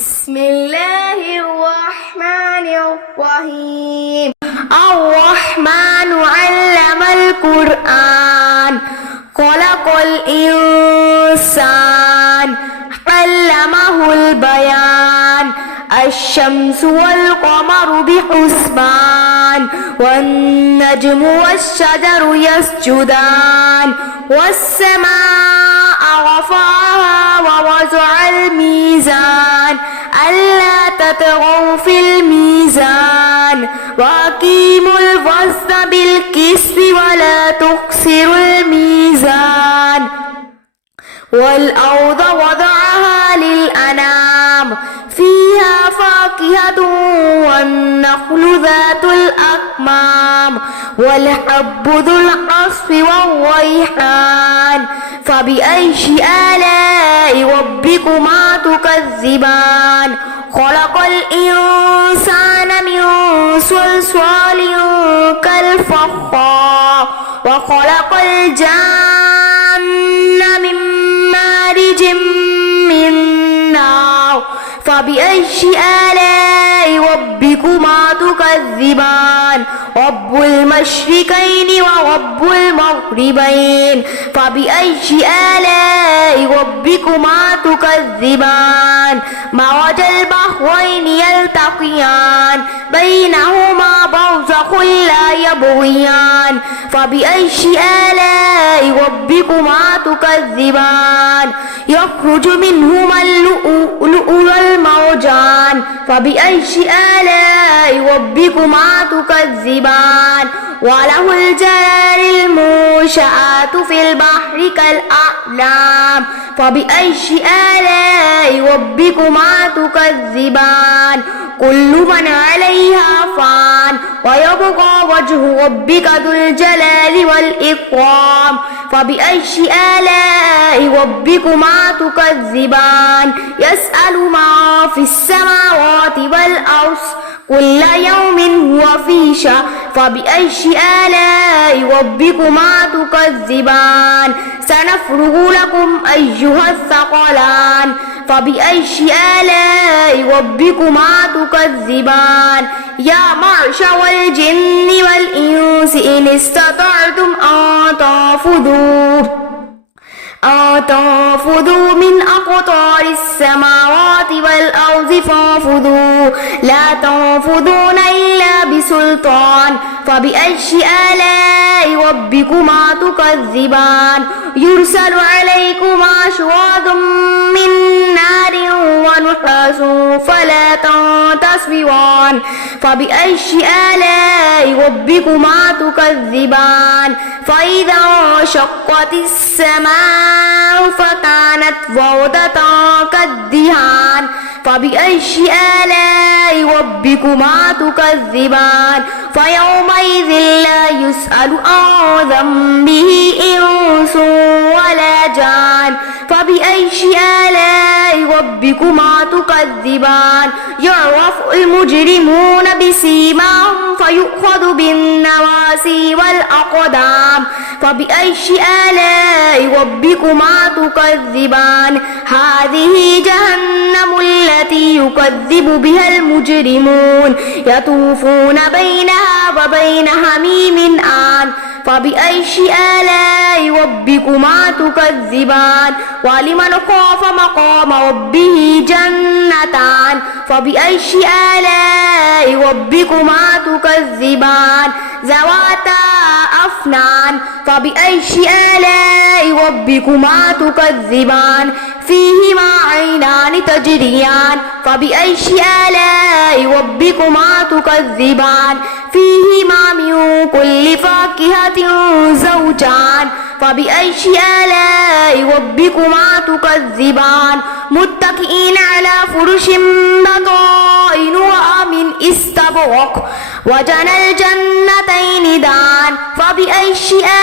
بسم الله الرحمن الرحيم. الرحمن علم القرآن خلق الإنسان علمه البيان الشمس والقمر بحسبان والنجم والشجر يسجدان والسماء رفعها ووضع الميزان ألا تطغوا في الميزان وأقيموا الوزن بالقسط ولا تخسروا الميزان والأرض وضعها للأنام فيها فاكهة والنخل ذات الأكمام والحب ذو العصف والريحان فبأي آلاء ربكما تكذبان خلق الإنسان من صلصال كالفخار وخلق الجن من مارج من نار فبأي آلاء ربكما تكذبان رب المشرقين ورب المغربين فبأي آلاء ربكما تكذبان مرج البحرين يلتقيان بينهما برزخ لا يبغيان فبأي آلاء ربكما تكذبان يخرج منهما اللؤلؤ والمرجان فبأي آلاء ربكما تكذبان وله الجوار المنشآت في البحر كالأعلام فبأي آلاء ربكما تكذبان كل من عليها فان ويبقى وجه ربك ذو الجلال والإكرام فبأي آلاء ربكما تكذبان يسأل ما في السماوات والأرض كل يوم هو في شأن فبأي آلاء ربكما تكذبان سنفرغ لكم أيها الثقلان فبأي آلاء ربكما تكذبان يا معشر الجن والإنس إن استطعتم أن تنفذوا من أقطار السماوات والأرض فانفذوا لا تنفذون إلا بسلطان فبأي آلاء ربكما تكذبان يرسل عليكما شواظ من نار ونحاس فلا تنتصران فبأي آلاء ربكما تكذبان فإذا انشقت السماء فكانت وردة كالدهان فبأي آلاء ربكما تكذبان فيومئذ لا يسأل عن ذنبه إنس ولا جان فبأي آلاء ربكما تكذبان يعرف المجرمون بسيماهم فيؤخذ بالنواسي والأقدام فبأي آلاء ربكما تكذبان هذه جهنم التي يكذب بها المجرمون يطوفون بينها وبين حميم آن فبأي آلاء ربكما تكذبان ولمن خاف مقام ربه جنتان فبأي آلاء ربكما تكذبان ذواتا أفنان فبأي آلاء ربكما تكذبان فيهما عينان تجريان فبأي آلاء ربكما تكذبان فيهما من كل فاكهة زوجان فبأي آلاء ربكما تكذبان متكئين على فرش بطائنها من استبرق وجنى الجنتين دان فبأي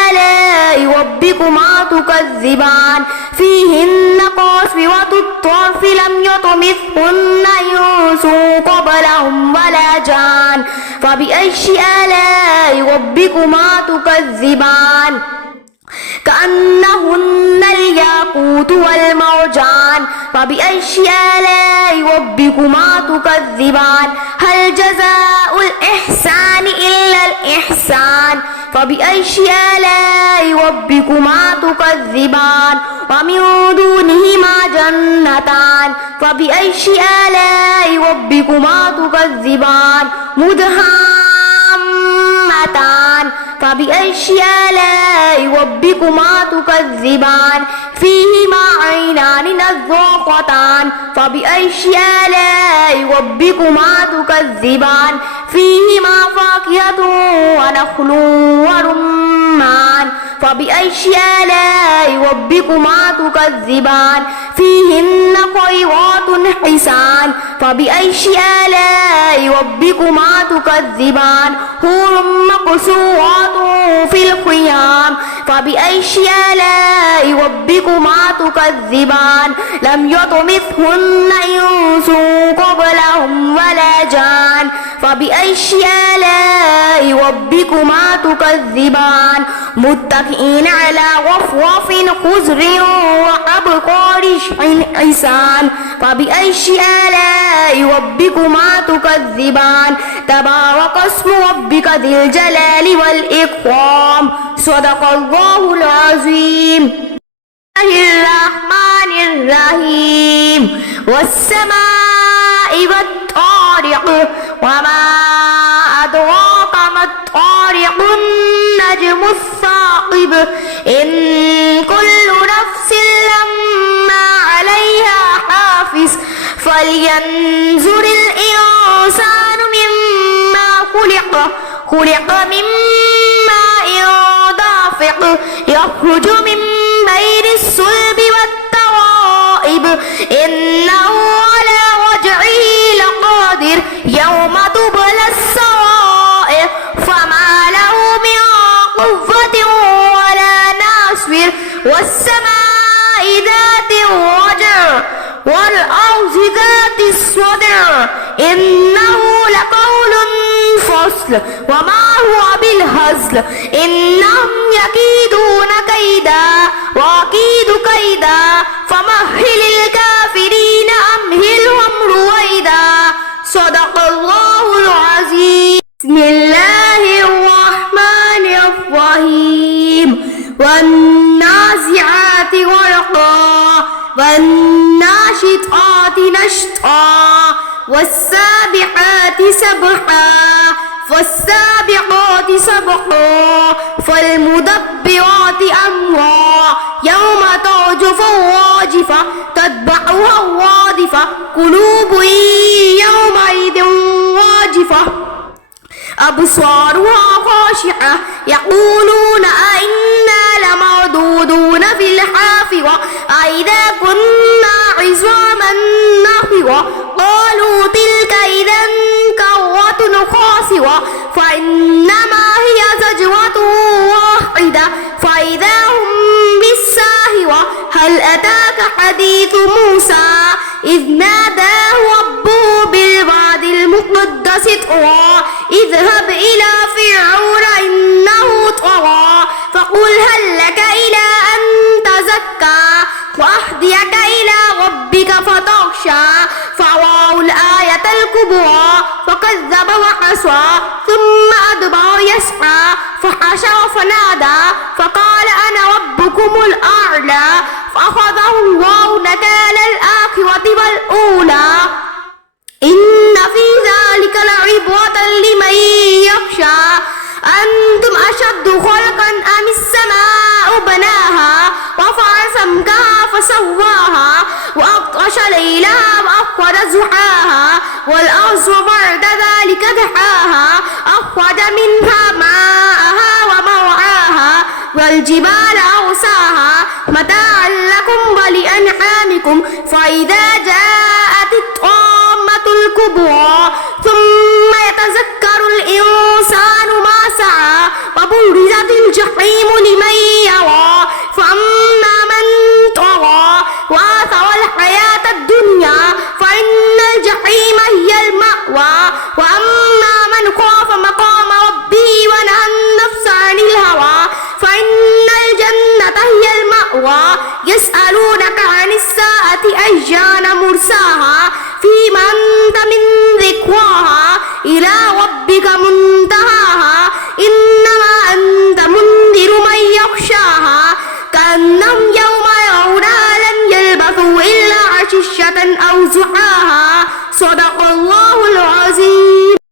آلاء ربكما تكذبان فيهن قاصرات الطرف لم يطمثهن إنس قبلهم ولا جان فبأي آلاء ربكما تكذبان كأنهن الياقوت والمرجان فبأي آلاء ربكما تكذبان هل جزاء الإحسان إلا الإحسان فبأي آلاء ربكما تكذبان ومن دونهما جنتان فبأي آلاء ربكما تكذبان مدهامتان فبأي آلاء ربكما تكذبان فيهما عينان نضاختان فبأي آلاء ربكما تكذبان فيهما فاكهة ونخل ورمان فبأي آلاء ربكما تكذبان فيهن خيرات حسان فبأي آلاء ربكما تكذبان حور مقصورات في الخيام فبأي آلاء ربكما تكذبان لم يطمثهن إنس قبلهم ولا جان فبأي آلاء ربكما تكذبان متكئين على رفرف خضر وأبقار حسان فبأي آلاء ربكما تكذبان تبارك اسم ربك ذي الجلال والإكرام صدق الله العظيم. بسم الله الرحمن الرحيم والسماء والطارق وما أدراك ما الطارق النجم الثاقب إن كل نفس لما عليها حافظ فلينظر الإنسان مما خلق من ماء دافق يخرج من بين الصلب والترائب إنه على رجعه لقادر يوم تبلى السرائر فما له من قوة ولا ناصر والسماء ذات الرجع والأرض ذات الصدع إنه لقول فصل وما هو بالهزل إنهم يكيدون كيدا وأكيد كيدا فمهل الكافرين أمهلهم رويدا صدق الله العظيم. بسم الله الرحمن الرحيم والنازعات غرقا والناشطات نشطا والسابحات سبحا فالسابقات سبقا فالمدبرات أمرا يوم ترجف الراجفة تتبعها الرادفة قلوب يومئذ واجفة أبصارها خاشعة يقولون أئنا لمردودون في الحافرة أئذا كنا عظاما نخرة قالوا تلك إذا كرة خاسرة فإنما هي زجرة واحدة فإذا هم بالساهرة هل أتاك حديث موسى إذ ناداه ربه بالواد المقدس طوى اذهب إلى فرعون إنه طغى فقل هل لك إلى أن تزكى وأهديك إلى ربك فتخشى فرأوا الآية الكبرى فكذب وعصى ثم أدبر يسعى فحشر فنادى فقال أنا ربكم الأعلى فأخذه الله نكال الآخرة والأولى إن في ذلك لعبرة لمن يخشى أنتم أشد خلقا أم السماء بناها رفع سمكها فسواها وأغطش ليلها وأخرج زحاها والأرض بعد ذلك دحاها أخرج منها ماءها ومرعاها والجبال أرساها متاعا لكم ولأنعامكم فإذا جاءت الطامة الكبرى ثم يتذكر الإنسان ما سعى وبرزت الجحيم لمن يرى فأما من طغى وآثر الحياة الدنيا فإن الجحيم هي المأوى وأما من خاف مقام ربه ونهى النفس عن الهوى فإن الجنة مأوى يسألونك عن الساعة أيان مرساها فيما أنت من ذكراها إلى ربك منتهاها إنما أنت منذر من يخشاها كأنهم يوم يرونها لم يلبثوا إلا عشية أو ضحاها صدق الله العظيم.